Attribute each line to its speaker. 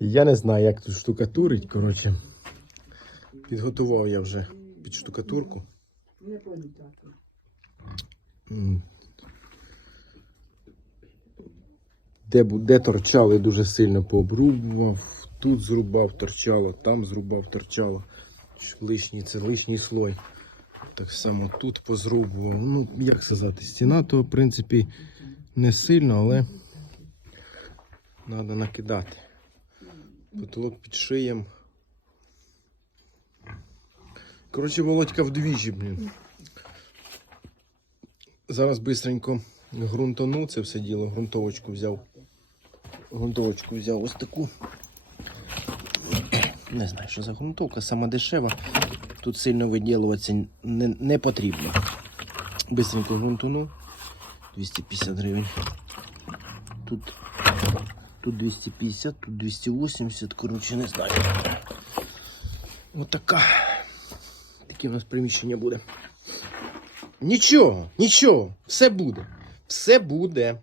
Speaker 1: Я не знаю, як тут штукатурить, коротше. Підготував я вже під штукатурку. Де, де торчали, дуже сильно пообрубував. Тут зрубав, торчало, там зрубав, торчало. Лишній, це лишній слой. Так само тут позрубував. Ну, як сказати, стіна то, в принципі, не сильно, але треба накидати. Потолок під шиєм. Коротше, Володька вдвічі, блін. Зараз бистренько ґрунтону це все діло, ґрунтовочку взяв. Ґрунтовочку взяв ось таку. Не знаю, що за ґрунтовка, сама дешева. Тут сильно виділуватися не, не потрібно. Бистренько ґрунтону. 250 гривень. Тут, тут 250, тут 280, коротше, не знаю. Отака. Таке у нас приміщення буде. Нічого, нічого, все буде. Все буде.